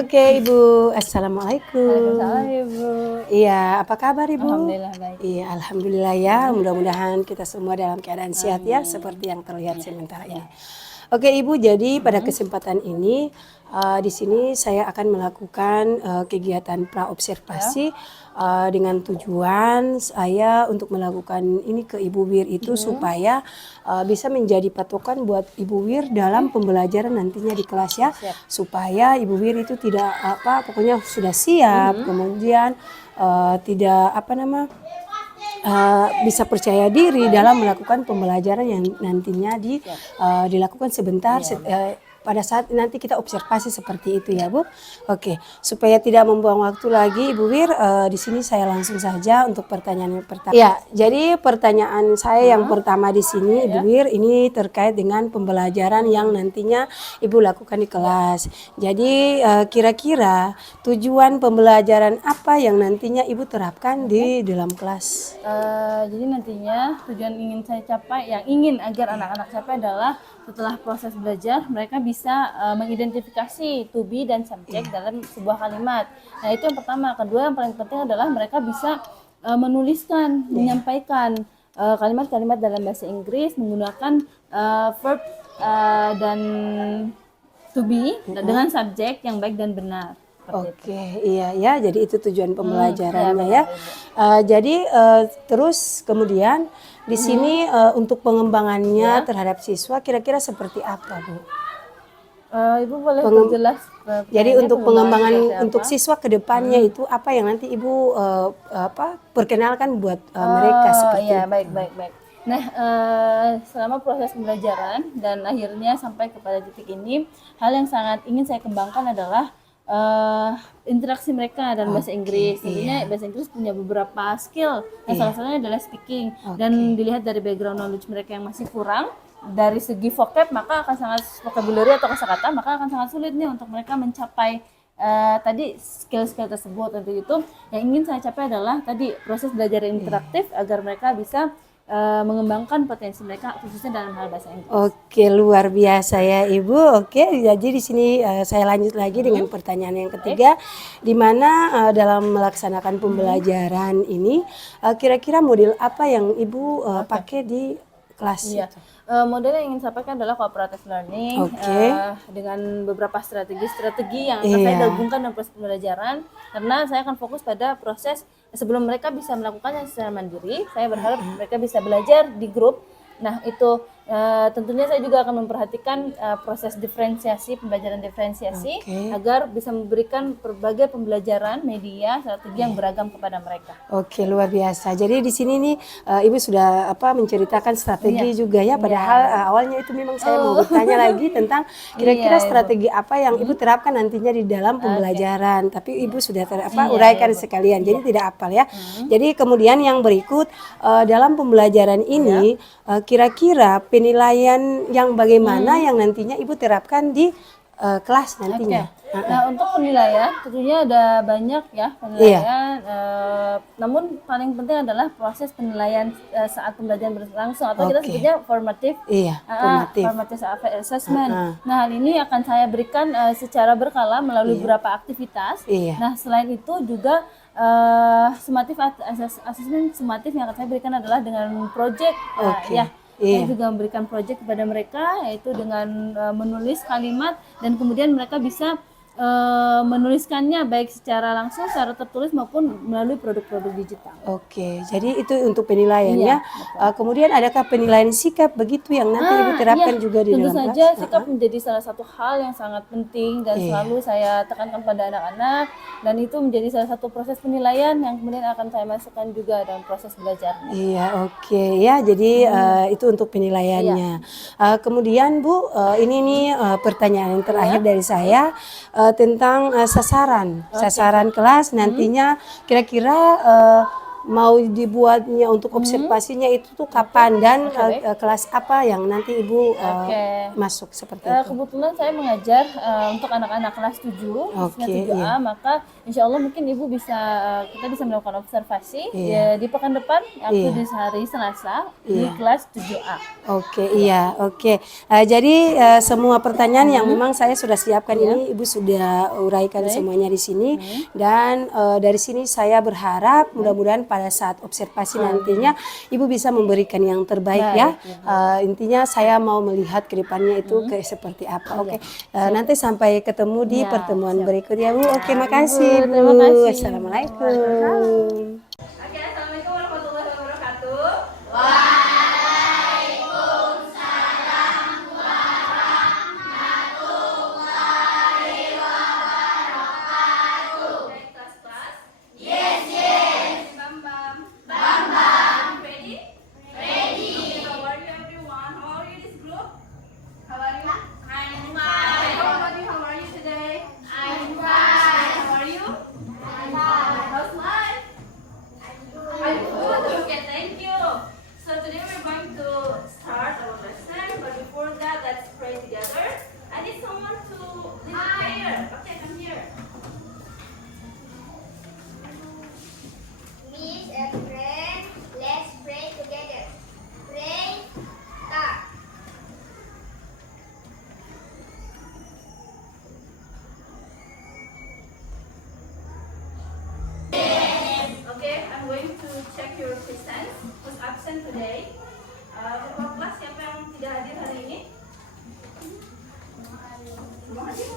Oke Ibu, Assalamualaikum. Waalaikumsalam Ibu. Iya, apa kabar Ibu? Alhamdulillah baik. Iya, alhamdulillah ya. Mudah-mudahan kita semua dalam keadaan sehat ya, seperti yang terlihat sementara ini. Oke Ibu, jadi pada kesempatan ini di sini saya akan melakukan kegiatan praobservasi dengan tujuan saya untuk melakukan ini ke Ibu Wir itu supaya bisa menjadi patokan buat Ibu Wir dalam pembelajaran nantinya di kelas ya, supaya Ibu Wir itu tidak pokoknya sudah siap, kemudian tidak bisa percaya diri dalam melakukan pembelajaran yang nantinya dilakukan sebentar pada saat nanti kita observasi seperti itu ya Bu. Oke, supaya tidak membuang waktu lagi Ibu Wir, di sini saya langsung saja untuk pertanyaan yang pertama. Ya, jadi pertanyaan saya yang pertama di sini Ibu Wir ini terkait dengan pembelajaran yang nantinya Ibu lakukan di kelas. Jadi kira-kira tujuan pembelajaran apa yang nantinya Ibu terapkan di dalam kelas? Jadi nantinya tujuan ingin saya capai, yang ingin agar anak-anak capai adalah setelah proses belajar mereka bisa mengidentifikasi to be dan subjek dalam sebuah kalimat. Nah itu yang pertama. Kedua yang paling penting adalah mereka bisa menuliskan, menyampaikan kalimat-kalimat dalam bahasa Inggris menggunakan verb dan to be dengan subjek yang baik dan benar. Oke, iya ya. Jadi itu tujuan pembelajarannya ya. Jadi terus kemudian di sini untuk pengembangannya terhadap siswa kira-kira seperti apa Bu? Ibu boleh perjelas? Jadi untuk pengembangan untuk siswa ke depannya itu apa yang nanti Ibu perkenalkan buat mereka seperti iya, itu? baik. Nah, selama proses pembelajaran dan akhirnya sampai kepada titik ini, hal yang sangat ingin saya kembangkan adalah interaksi mereka dalam bahasa Inggris. Tentunya bahasa Inggris punya beberapa skill. Nah, salah satunya adalah speaking. Dan dilihat dari background knowledge mereka yang masih kurang dari segi vocab, maka akan sangat vocabulary atau kosakata, maka akan sangat sulit nih untuk mereka mencapai tadi skill-skill tersebut. Untuk itu yang ingin saya capai adalah tadi proses belajar interaktif agar mereka bisa mengembangkan potensi mereka khususnya dalam hal bahasa Inggris. Oke, luar biasa ya Ibu. Oke, jadi di sini saya lanjut lagi dengan pertanyaan yang ketiga, di mana dalam melaksanakan pembelajaran ini kira-kira model apa yang Ibu pakai di kelas itu? Model yang ingin saya sampaikan adalah cooperative learning dengan beberapa strategi yang akan saya gabungkan dalam proses pembelajaran, karena saya akan fokus pada proses sebelum mereka bisa melakukannya secara mandiri. Saya berharap mereka bisa belajar di grup. Nah itu tentunya saya juga akan memperhatikan proses diferensiasi, pembelajaran diferensiasi agar bisa memberikan berbagai pembelajaran media strategi yang beragam kepada mereka. Oke, luar biasa. Jadi di sini nih Ibu sudah menceritakan strategi juga ya, padahal awalnya itu memang saya mau bertanya lagi tentang kira-kira strategi apa yang Ibu terapkan nantinya di dalam pembelajaran. Tapi Ibu sudah uraikan sekalian, jadi tidak apal ya. Jadi kemudian yang berikut dalam pembelajaran ini kira-kira penilaian yang bagaimana yang nantinya Ibu terapkan di kelas nantinya? Nah untuk penilaian tentunya ada banyak ya penilaian, namun paling penting adalah proses penilaian saat pembelajaran berlangsung atau kita sebutnya formative assessment. Nah hal ini akan saya berikan secara berkala melalui beberapa aktivitas. Nah selain itu juga summative assessment yang akan saya berikan adalah dengan project. Saya juga memberikan proyek kepada mereka, yaitu dengan menulis kalimat dan kemudian mereka bisa menuliskannya baik secara langsung, secara tertulis maupun melalui produk-produk digital. Oke, jadi itu untuk penilaiannya. Kemudian adakah penilaian sikap begitu yang nanti Ibu terapkan juga di dalam kelas? Tentu saja sikap menjadi salah satu hal yang sangat penting dan selalu saya tekankan pada anak-anak, dan itu menjadi salah satu proses penilaian yang kemudian akan saya masukkan juga dalam proses belajarnya. Iya, oke ya. Jadi itu untuk penilaiannya. Kemudian Bu, ini nih pertanyaan yang terakhir dari saya tentang sasaran kelas nantinya kira-kira mau dibuatnya untuk observasinya itu tuh kapan dan kelas apa yang nanti Ibu masuk seperti itu? Kebetulan saya mengajar untuk anak-anak kelas 7, khususnya 7A, maka insya Allah mungkin Ibu bisa, kita bisa melakukan observasi di pekan depan, yaitu di hari Selasa, di kelas 7A. Jadi semua pertanyaan yang memang saya sudah siapkan ini Ibu sudah uraikan semuanya di sini, dan dari sini saya berharap mudah-mudahan pada saat observasi nantinya Ibu bisa memberikan yang terbaik ya. Intinya saya mau melihat ke depannya itu seperti apa. Nanti sampai ketemu di pertemuan berikutnya Bu. Makasih Bu. Terima kasih. Assalamualaikum. Assalamualaikum warahmatullahi wabarakatuh. I'm going to check your presence. Who's absent today? Ketua kelas siapa yang tidak hadir hari ini? Semua hadir?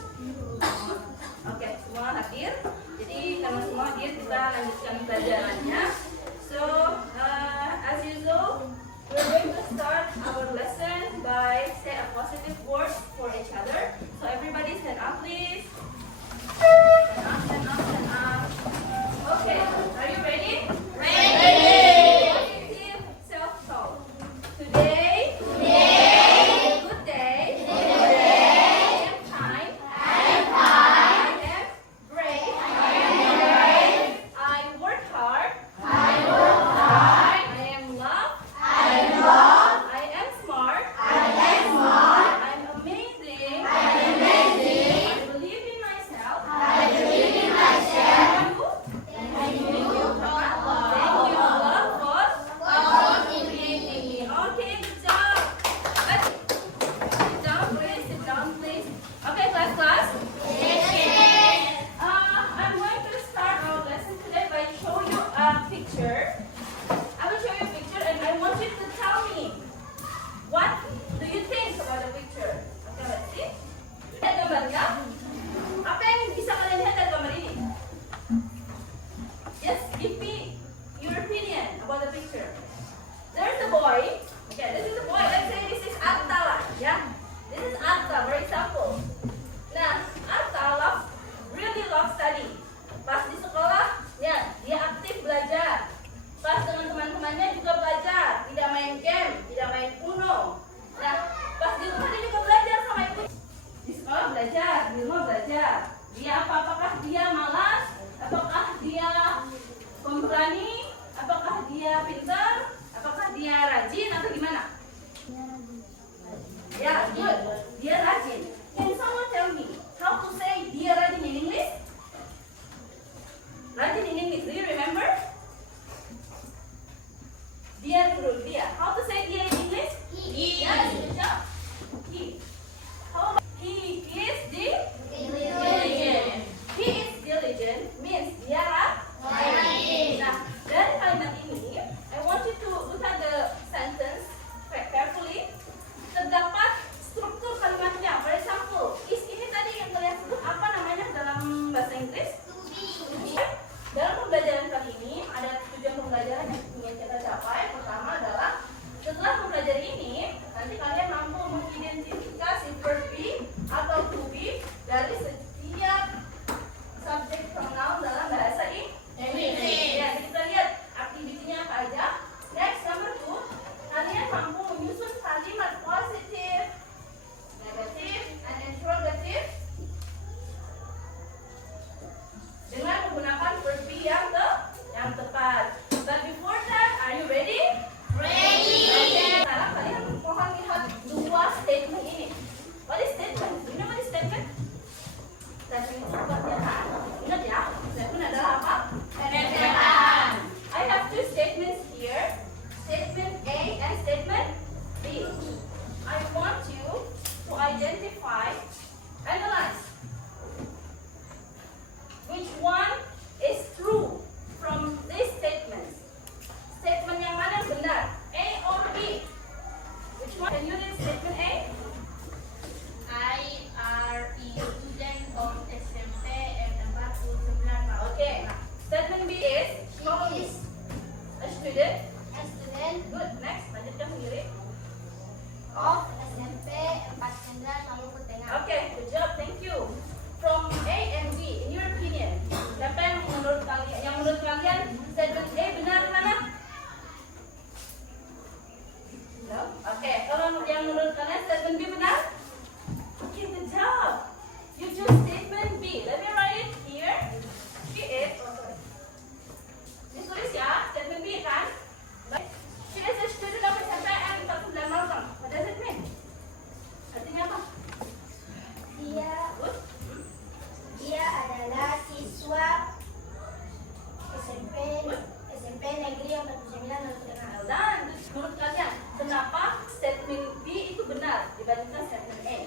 dibandingkan statement A.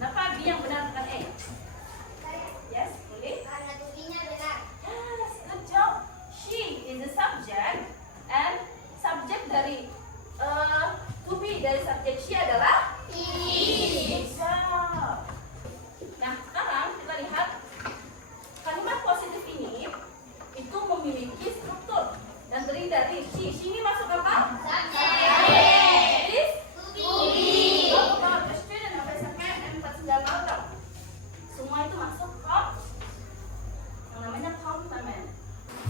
Kenapa B yang benar bukan A? Yes, boleh? Karena tubinya benar. Yes, good job. She is the subject and subject dari to be dari subjek she adalah he. Wow. Nah, sekarang kita lihat kalimat positif ini itu memiliki struktur dan terdiri dari she. She ini masuk apa? Subjek. Is Tubi. How about the student of SMK M49 Malta? Semua itu masuk yang namanya complement.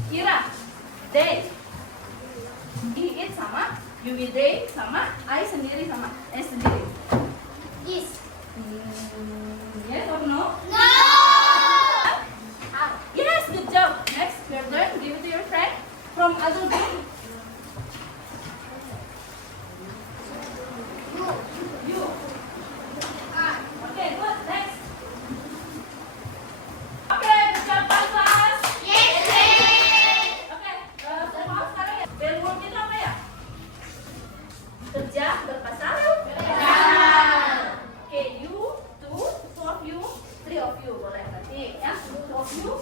Kira, they, he it sama, you with they sama, I sendiri sama, sendiri. Yes. Yes or no? No. Yes, good job. Next, your turn. Give it to your friend from other group. You. Okay, good. Next. Okay, good job, class. Yes. Oke, semua sekarang ya. Bel word itu apa ya? Kerja berpasang. Oke, you, two of you, three of you boleh nanti ya. Two of you,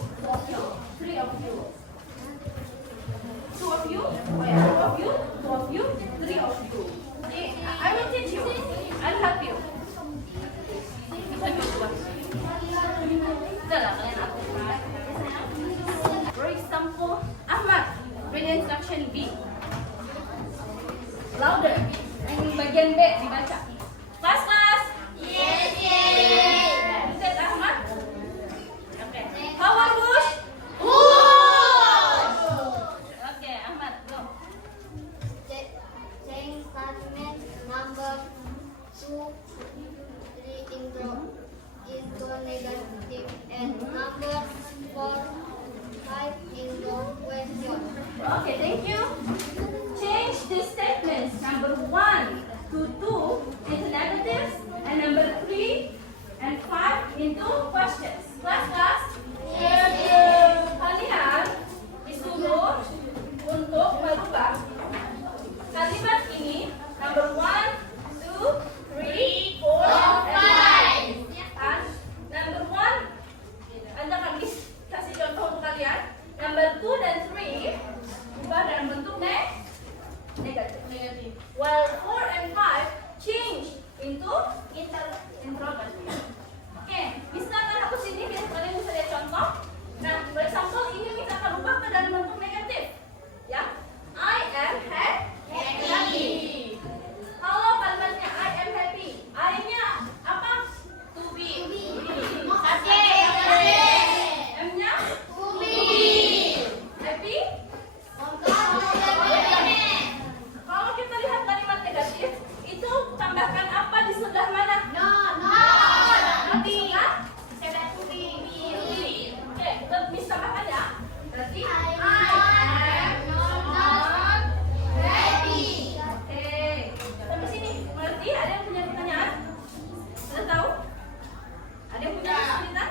three of you. Two of you, oh ya, two of you, three of you. Jadi, I will teach you. I'll help you. Bisa coba. Udah lah, kalian atur. For example, Ahmad, read instruction B. Louder. Yang bagian B dibaca. Kelas. Yes. Is that Ahmad? Okay. How are Bush? Okay, Ahmad, go. Change statement number 2, 3 intro is to negative and number 4, 5 intro question. Okay, thank you. Change the statements number 1 to 2 into negatives and number 3 and 5 into questions. Kelas. Kalian disuruh untuk merubah kalimat ini number 1, 2, 3, 4, and 5. Number 1, Anda akan kasih contoh untuk kalian. Number 2 dan 3 ubah dalam bentuk negatif. While 4 and 5 change into interrogative. Oke, bisa kan hapus ini biar kalian bisa lihat contoh. Nah, for example ini kita akan ubah ke dalam bentuk negatif. Ya, I am happy. Kalau kalimatnya I am happy, I-nya apa? To be. M-nya? Happy? Kalau kita lihat kalimat negatif, itu tambahkan apa di sebelah mana? Di sebelah? Oke, kita bisa tambahkan ya. Berarti I am not happy. Oke, sampai sini. Mengerti? Ada yang punya pertanyaan? Sudah tahu? Ada yang punya kesulitan?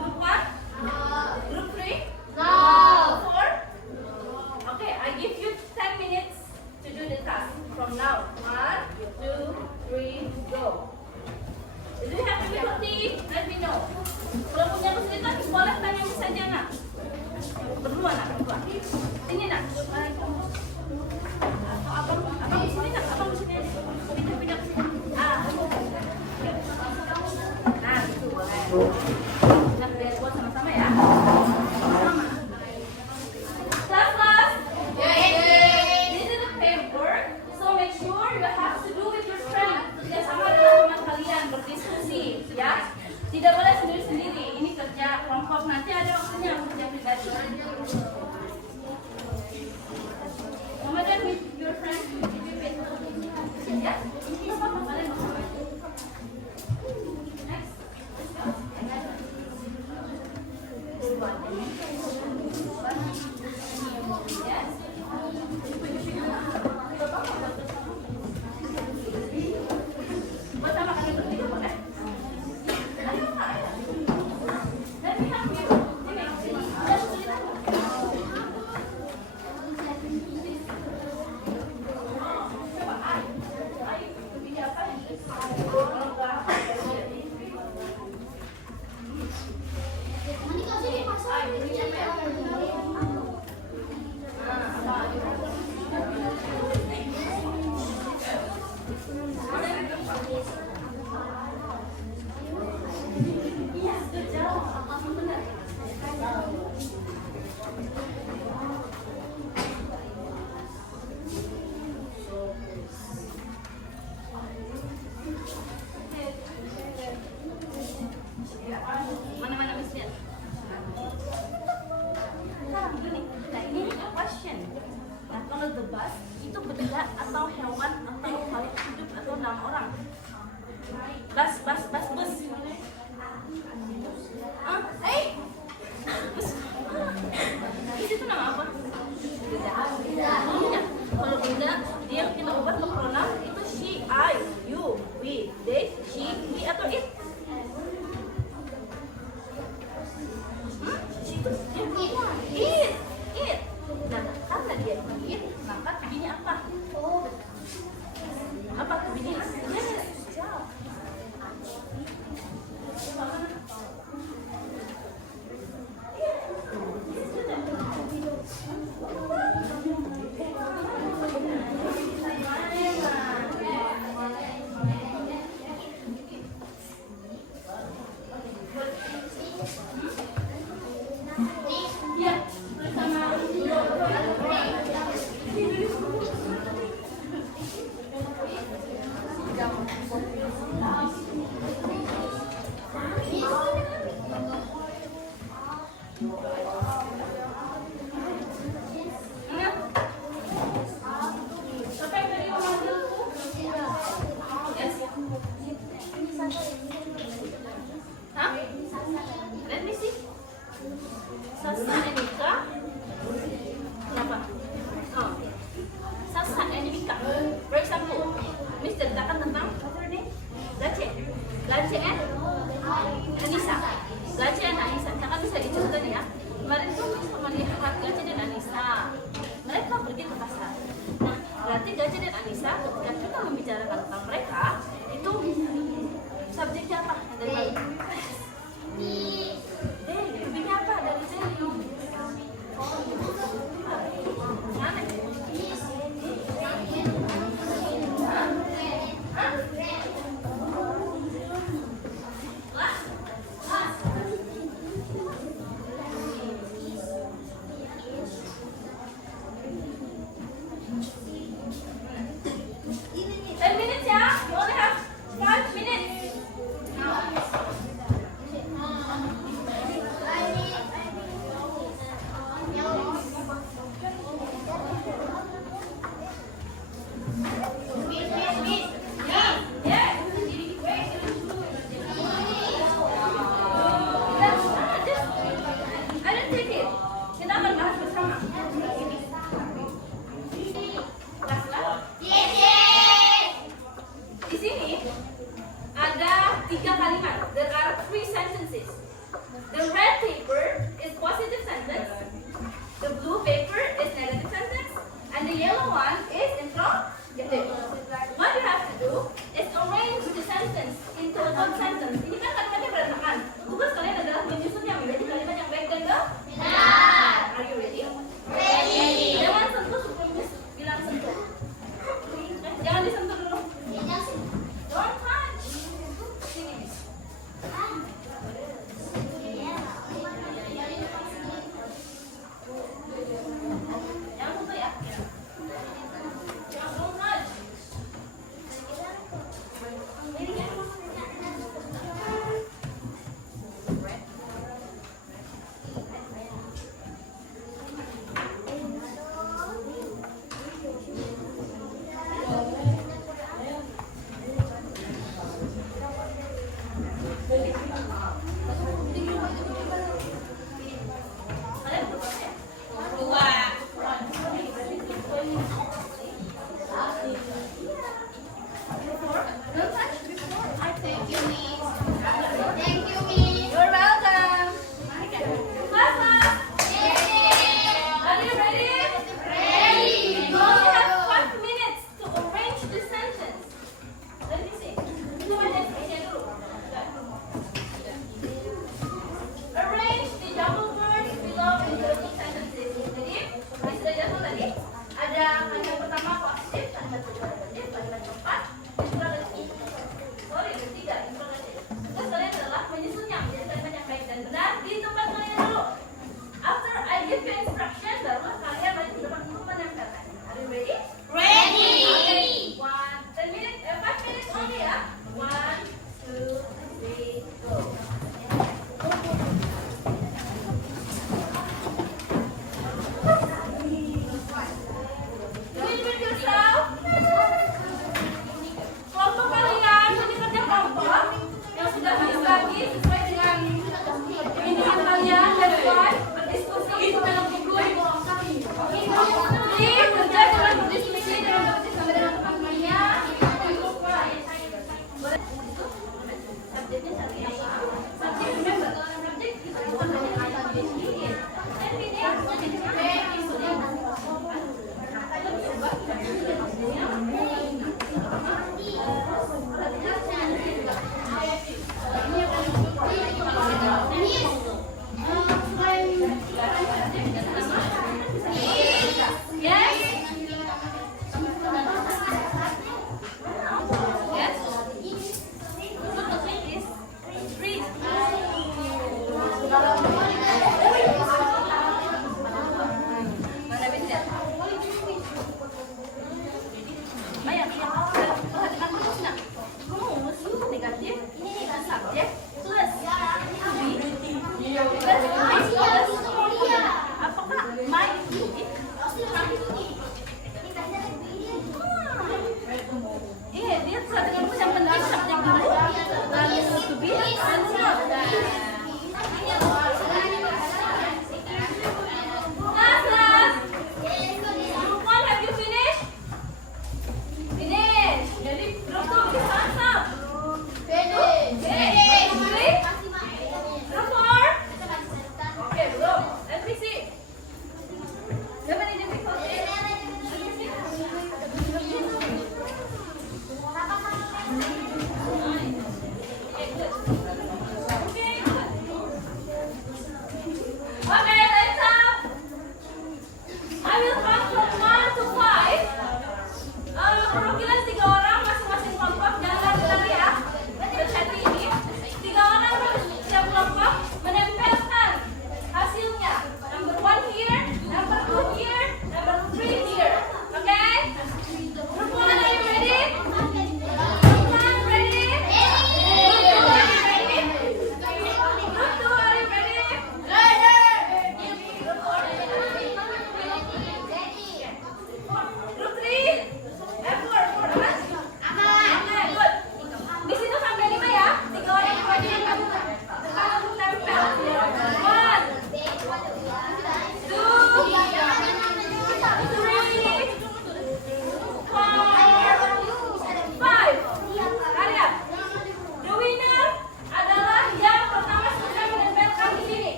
Group 1? Group 3? Group 4? Okay, I give you 10 minutes to do the task from now. 1, 2, 3, go. Do you have difficulty? Let me know. Kalau punya kesulitan, boleh tanya saja nak. Berdua nak, berdua. Sini nak. Abang di sini nak, abang di sini. Pindah ke sini. Nah, itu boleh. Nah, biar buat sama-sama ya. Sama. Class. This is a paper, so make sure you have to do with your friend. Kerjasama dengan teman kalian, berdiskusi, ya. Tidak boleh sendiri-sendiri. Ini kerja kelompok. Nanti ada waktunya kerja pribadi. Kemudian with your friend, ya. Ini apa kalian? Next. Let's go. Mana misnya? Sekarang gini, nah ini question. Nah kalau the bus itu benda atau hewan atau makhluk hidup atau nama orang? Bus. Bus. Itu tuh nama apa? Benda. Kalau benda dia kita ubah ke pronoun itu she, I, you, we, they, she, he atau it. It. Nah, karena dia it, maka tubinya apa? Apa tubinya? Jawab. Let me see. Sasa Enika. Kenapa? Oh. Sasa Enika. For example, Mister katakan tentang what's her name? Lace and Anissa. Lace and Anissa. Jangan bisa dicontoh ya. Kemarin tuh melihat Lace dan Anissa. Mereka pergi ke pasar. Nah, berarti Lace dan Anissa ketika kita membicarakan tentang mereka itu subjeknya apa? Dari tubinya apa? Dari sini. Mana?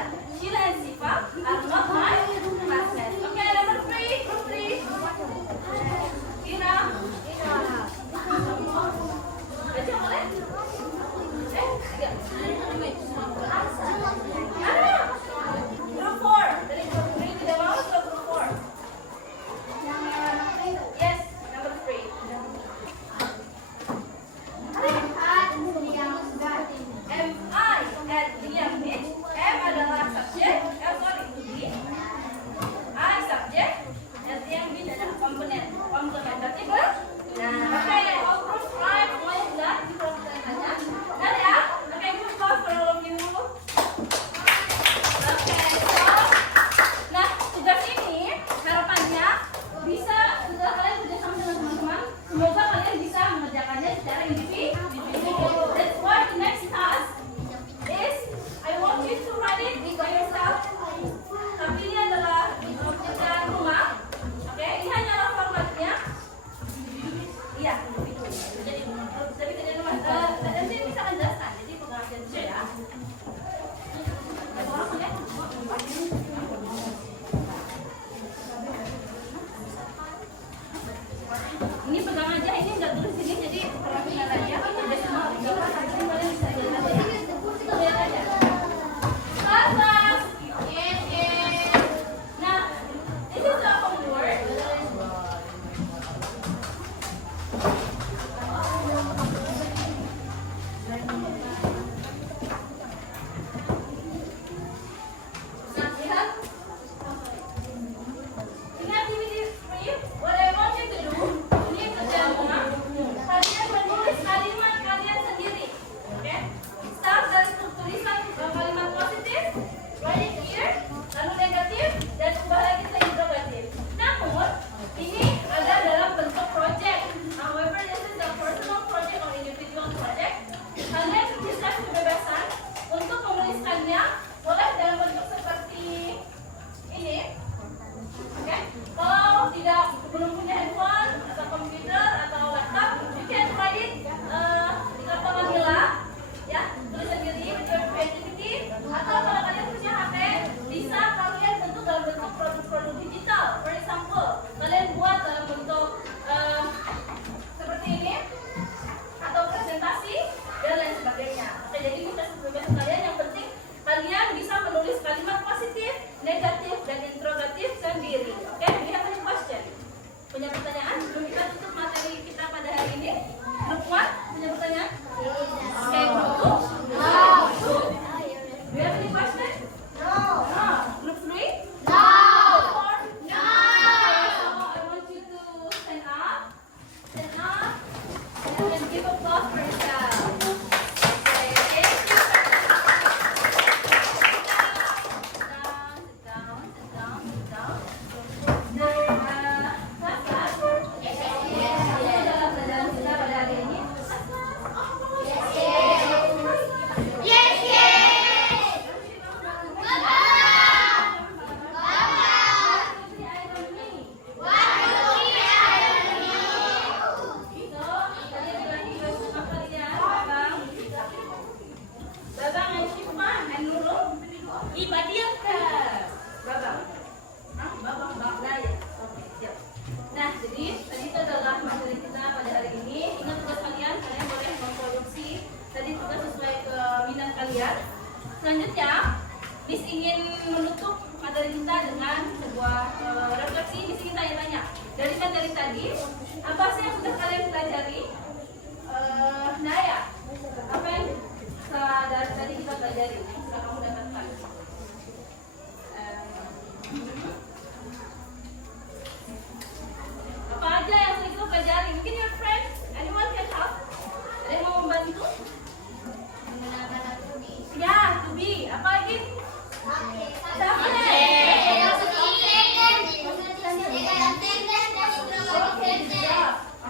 understand. Sheila and Siva are not my classmates. Okay, number 3, group 3. Ina. Baca boleh? Tiga. Group 4. Dari group 3 tidak mau ke group 4. Yes, number 3. MI and Liam Mitch. M adalah subjek, to be. I subjek, and Liam Mitch adalah komponen. Komplementatif. Nah, oke, all group 5 semuanya sudah diperhatikannya. Dan ya, oke, good luck for all of you. Oke, so, nah tugas ini harapannya bisa setelah kalian bekerjasama dengan teman-teman, semoga kalian bisa mengerjakannya secara individu. That's why the next task is I want you to write it by yourself. Tapi ini adalah pekerjaan rumah. Oke, ini hanyalah formatnya. Iya, itu. Jadi kerjaan rumah. Nanti bisa kan jelaskan. Jadi pengertian saja ya. Ada orang ya? Ini pegang aja, ini nggak tulis sini, jadi perhatikan aja. Udah semua, jadi kalian bisa lihat aja. Lihat aja. Kelas. Nah, this is the homework. Nah, lihat. Ini activity 3. What I want you to do, ini kerjaan rumah. Kalian menulis kalimat kalian sendiri. Oke? Start dari tulisan kalimat positif, write it here, lalu negatif, dan ubah lagi ke interrogatif. Namun, ini ada dalam bentuk project. However, this is a personal project or individual project. Kalian dikasih kebebasan untuk menuliskannya, boleh dalam bentuk seperti ini. Oke, kalau tidak belum punya handphone atau komputer atau laptop, you can write it di karton manila, ya, tulis sendiri with your creativity. Atau kalau kalian punya HP, bisa kalian bentuk dalam bentuk produk-produk digital. For example, kalian buat dalam bentuk seperti ini atau presentasi dan lain sebagainya. Oke, jadi kita kebebasan kalian, yang penting kalian bisa menulis kalimat positif, negatif, dan interrogatif sendiri. Oke, we have any question? Punya pertanyaan? Sebelum kita tutup materi kita pada hari ini. Group 1 punya pertanyaan? Oke, group 2? Do you have any question? No. Group 3? No. Group 4? No. So I want you to stand up, and then give applause for yourself. Okay. Nah, jadi tadi itu adalah materi kita pada hari ini. Ingat tugas kalian boleh memproduksi tadi tugas sesuai ke minat kalian. Selanjutnya, Miss ingin menutup materi kita dengan sebuah refleksi. Miss ingin tanya-tanya dari materi tadi, apa sih yang sudah kalian pelajari? Naya, apa yang dari tadi kita pelajari? Sudah kamu dapatkan? Apa aja yang sudah kita pelajari? Mungkin your friends, anyone can help? Ada yang mau membantu? Ya, to be. Apa lagi?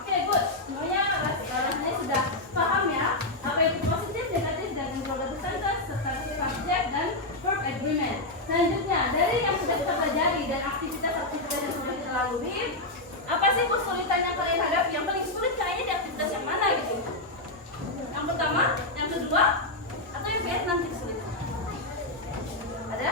Oke, good. Semuanya rasanya sudah paham ya. Apa itu positif, negatif, dan interrogative sentence, serta subject dan verb agreement. Selanjutnya, dari yang sudah kita pelajari dan aktivitas-aktivitas yang sudah kita lalui, apa sih kesulitan yang kalian hadapi? Yang paling sulit kayaknya di aktivitas yang mana gitu? Yang pertama, yang kedua, atau yang nanti kesulitan? Ada?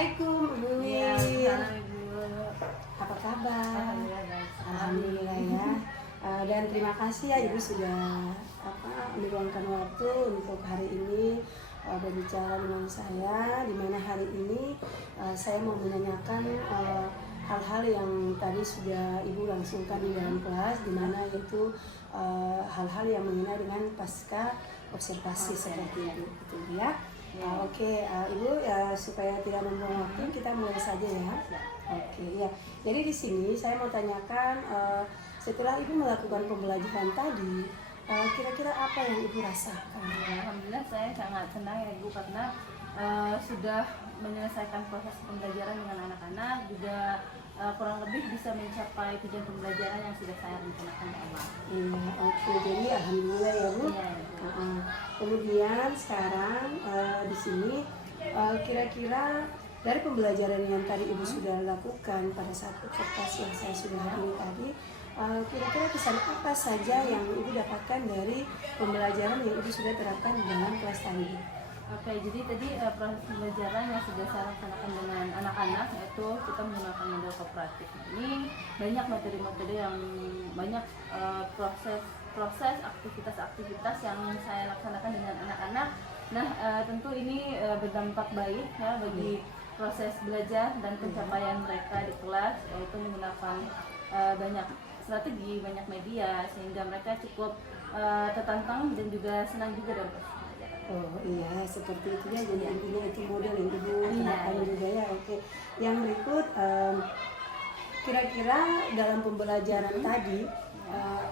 Assalamualaikum Ibu Ya, Win. salam Ibu. Apa kabar? Alhamdulillah baik sekali. Alhamdulillah ya. Dan terima kasih ya Ibu sudah meluangkan waktu untuk hari ini berbicara dengan saya, di mana hari ini saya mau menanyakan hal-hal yang tadi sudah Ibu langsungkan di dalam kelas, di mana yaitu hal-hal yang mengenai dengan pasca observasi seperti itu, gitu ya. Oke, Ibu, supaya tidak membuang waktu, kita mulai saja ya. Oke, ya. Jadi di sini saya mau tanyakan, setelah Ibu melakukan pembelajaran tadi, kira-kira apa yang Ibu rasakan? Alhamdulillah saya sangat senang ya Ibu, karena sudah menyelesaikan proses pembelajaran dengan anak-anak, juga kurang lebih bisa mencapai tujuan pembelajaran yang sudah saya rencanakan di awal. Iya, oke. Jadi alhamdulillah ya Bu. Iya, Ibu. Kemudian sekarang di sini kira-kira dari pembelajaran yang tadi Ibu sudah lakukan pada saat observasi yang saya sudah hadiri tadi, kira-kira pesan apa saja yang Ibu dapatkan dari pembelajaran yang Ibu sudah terapkan dalam kelas tadi? Oke, jadi tadi proses pembelajaran yang sudah saya laksanakan dengan anak-anak, yaitu kita menggunakan model kooperatif. Ini banyak materi-materi yang banyak proses aktivitas-aktivitas yang saya laksanakan dengan anak-anak. Nah, tentu ini berdampak baik ya bagi proses belajar dan pencapaian mereka di kelas, yaitu menggunakan banyak strategi, banyak media, sehingga mereka cukup tertantang dan juga senang juga dalam proses pembelajaran. Oh iya, seperti itu ya. Jadi intinya itu model yang Ibu terapkan Iya. juga ya. Oke. Yang berikut, kira-kira dalam pembelajaran tadi,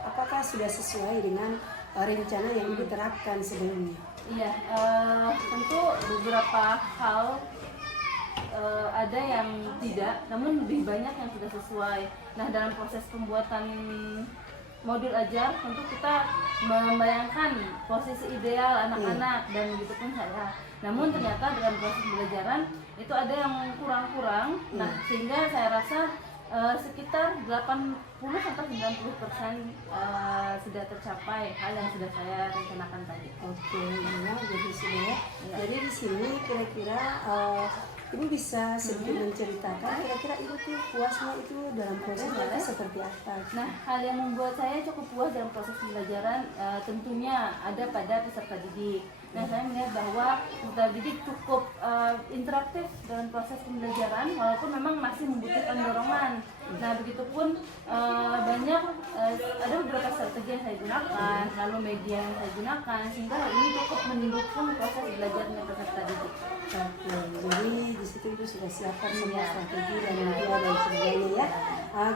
apakah sudah sesuai dengan rencana yang Ibu terapkan sebelumnya? Iya, tentu beberapa hal ada yang tidak, namun lebih banyak yang sudah sesuai. Nah, dalam proses pembuatan modul ajar, tentu kita membayangkan posisi ideal anak-anak dan begitu pun saya. Namun ternyata dalam proses pembelajaran itu ada yang kurang-kurang. Nah, sehingga saya rasa sekitar 80-90% sudah tercapai hal yang sudah saya rencanakan tadi. Oke, iya, jadi sudah ya. Iya. Jadi di sini kira-kira Ibu bisa sedikit menceritakan kira-kira Ibu tuh puasnya itu dalam proses Boleh. seperti apa? Nah, hal yang membuat saya cukup puas dalam proses pembelajaran tentunya ada pada peserta didik. Nah, saya melihat bahwa peserta didik cukup interaktif dalam proses pembelajaran, walaupun memang masih membutuhkan dorongan. Nah, begitupun banyak ada beberapa strategi yang saya gunakan, lalu media yang saya gunakan, sehingga hal ini cukup mendukung proses belajarnya peserta didik. Oke, jadi di situ Ibu sudah siapkan semua Iya. strategi dan media dan sebagainya ya.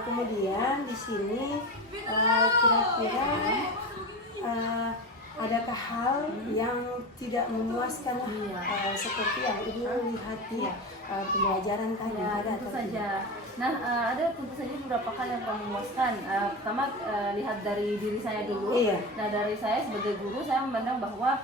Kemudian di sini kira-kira adakah hal yang tidak memuaskan seperti yang Ibu lihat di pembelajaran tadi? Ya, Ada tentu atau saja. tidak? Nah, ada tentu saja beberapa hal yang kurang memuaskan. Pertama, lihat dari diri saya dulu. Iya. Nah, dari saya sebagai guru, saya memandang bahwa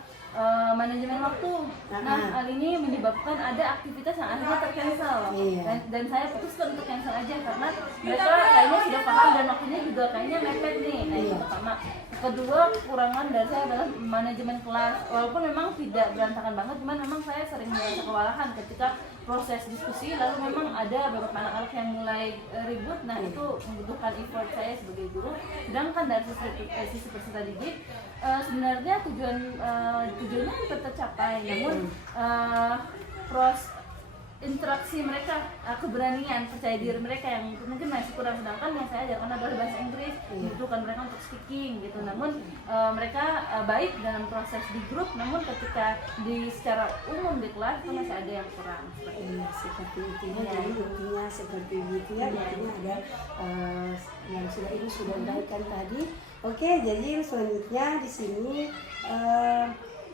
manajemen waktu. Nah, hal ini menyebabkan ada aktivitas yang akhirnya tercancel. Iya. Dan saya putuskan untuk cancel aja karena mereka kayaknya sudah paham dan waktunya juga kayaknya mepet nih. Nah, itu Iya. pertama. Kedua, kekurangan dari saya adalah manajemen kelas. Walaupun memang tidak berantakan banget, cuman memang saya sering merasa kewalahan ketika proses diskusi, lalu memang ada beberapa anak-anak yang mulai ribut. Nah, itu membutuhkan effort saya sebagai guru. Sedangkan dari sisi peserta didik, sebenarnya tujuannya tetap tercapai, namun interaksi mereka, keberanian, percaya diri mereka yang mungkin masih kurang. Sedangkan yang saya ajarkan adalah bahasa Inggris, membutuhkan mereka untuk speaking gitu. Namun mereka baik dalam proses di grup, namun ketika secara umum di kelas itu masih ada yang kurang. Iya, seperti itu ya. Iya. Jadi intinya seperti itu ya. Intinya ada yang sudah Ibu sudah uraikan tadi. Oke, jadi selanjutnya di sini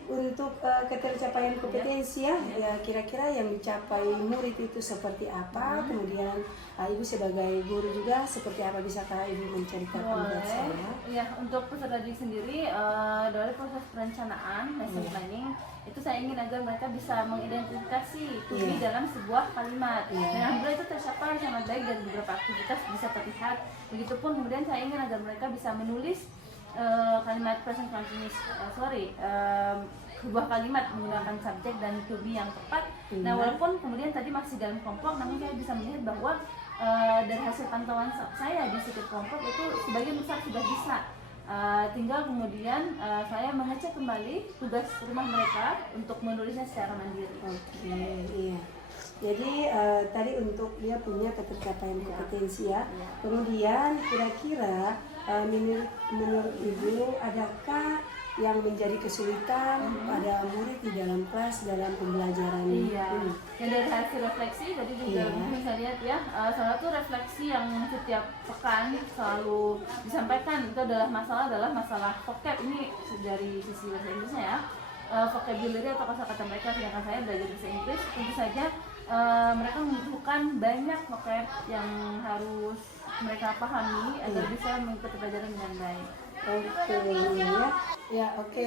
untuk ketercapaian kompetensi ya, kira-kira yang dicapai murid itu seperti apa? Kemudian Ibu sebagai guru juga seperti apa, bisakah Ibu menceritakan buat saya? Ya, untuk peserta didik sendiri dari proses perencanaan lesson planning itu saya ingin agar mereka bisa mengidentifikasi to be dalam sebuah kalimat. Dan alhamdulillah itu tercapai sangat baik dan beberapa aktivitas bisa terlihat. Begitupun kemudian saya ingin agar mereka bisa menulis kalimat present continuous sebuah kalimat menggunakan subjek dan to be yang tepat. Nah, walaupun kemudian tadi masih dalam kelompok, namun saya bisa melihat bahwa dari hasil pantauan saya di setiap kelompok itu sebagian besar sudah bisa. Tinggal kemudian saya mengecek kembali tugas rumah mereka untuk menulisnya secara mandiri. Oke, iya. Jadi tadi untuk dia punya ketercapaian kompetensi ya. Kemudian kira-kira menurut Ibu adakah yang menjadi kesulitan pada murid di dalam kelas dalam pembelajaran ini? Iya. Dan dari hasil refleksi tadi juga bisa lihat ya, salah satu refleksi yang setiap pekan selalu disampaikan itu adalah masalah vocab. Ini dari sisi bahasa Inggrisnya ya. Vocabulary atau kosakata mereka, sedangkan saya belajar bahasa Inggris, tentu saja mereka membutuhkan banyak vocab yang harus mereka pahami agar bisa mengikuti pelajaran dengan baik. Oke, ya oke.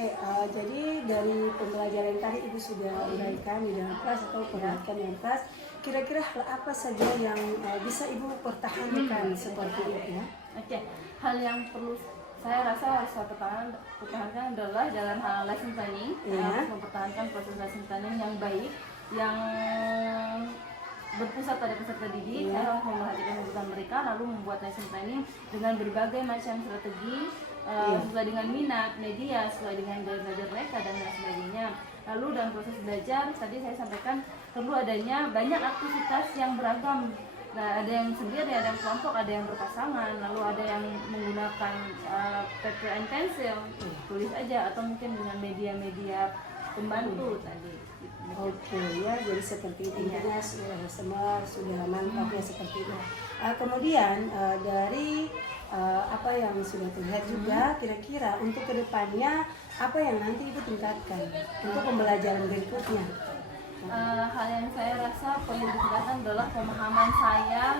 Jadi dari pembelajaran tadi Ibu sudah uraikan di dalam kelas atau perhatikan di dalam kelas. Kira-kira hal apa saja yang bisa Ibu pertahankan seperti itu ya? Oke, hal yang perlu saya rasa harus saya pertahankan adalah dalam hal lesson planning. Saya harus mempertahankan proses lesson planning yang baik, yang berpusat pada peserta didik. Saya harus memperhatikan kebutuhan mereka, lalu membuat lesson planning dengan berbagai macam strategi sesuai dengan minat, media, sesuai dengan gaya belajar mereka dan lain sebagainya. Lalu dalam proses belajar, tadi saya sampaikan perlu adanya banyak aktivitas yang beragam. Nah, ada yang sendiri, ada yang kelompok, ada yang berpasangan, lalu ada yang menggunakan paper and pencil, tulis aja, atau mungkin dengan media-media pembantu tadi. Oke, ya jadi seperti itu intinya semua sudah mantap ya seperti itu. Kemudian dari apa yang sudah terlihat juga, kira-kira untuk kedepannya apa yang nanti Ibu tingkatkan untuk pembelajaran berikutnya? Hal yang saya rasa perlu ditingkatkan adalah pemahaman saya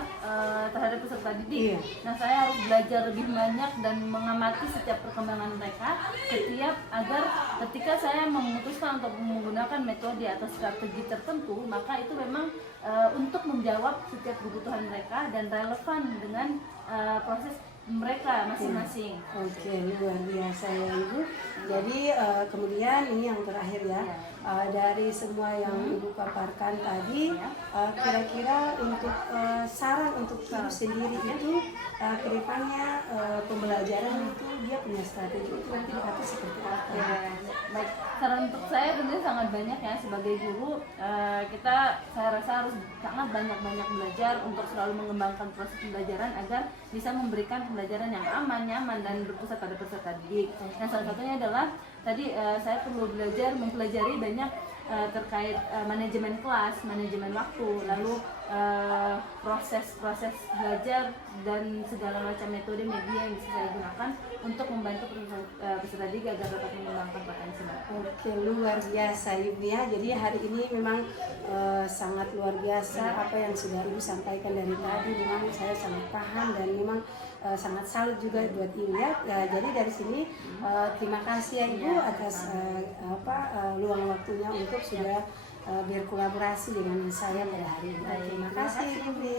terhadap peserta didik. Nah, saya harus belajar lebih banyak dan mengamati setiap perkembangan mereka agar ketika saya memutuskan untuk menggunakan metode atau strategi tertentu, maka itu memang untuk menjawab setiap kebutuhan mereka dan relevan dengan proses mereka masing-masing. Oke, luar biasa ya Ibu. Jadi kemudian ini yang terakhir ya, dari semua yang Ibu paparkan tadi, kira-kira untuk saran untuk Ibu sendiri itu kedepannya pembelajaran itu dia punya strategi itu nanti diatur seperti apa? Baik, saran untuk saya tentunya sangat banyak ya sebagai guru. Saya rasa harus sangat banyak belajar untuk selalu mengembangkan proses pembelajaran agar bisa memberikan pembelajaran yang aman, nyaman dan berpusat pada peserta didik. Nah, salah satunya adalah tadi saya perlu mempelajari banyak terkait manajemen kelas, manajemen waktu, lalu proses belajar dan segala macam metode media yang bisa saya gunakan untuk membantu peserta didik agar dapat mengembangkan potensi mereka. Oke, luar biasa Ibu ya. Jadi hari ini memang sangat luar biasa apa yang sudah Ibu sampaikan dari tadi. Memang saya sangat paham dan memang sangat salut juga buat Ibu ya. Jadi dari sini terima kasih ya Ibu atas luang waktunya untuk sudah berkolaborasi dengan saya pada hari ini. Terima kasih Ibu.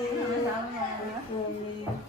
Sama-sama.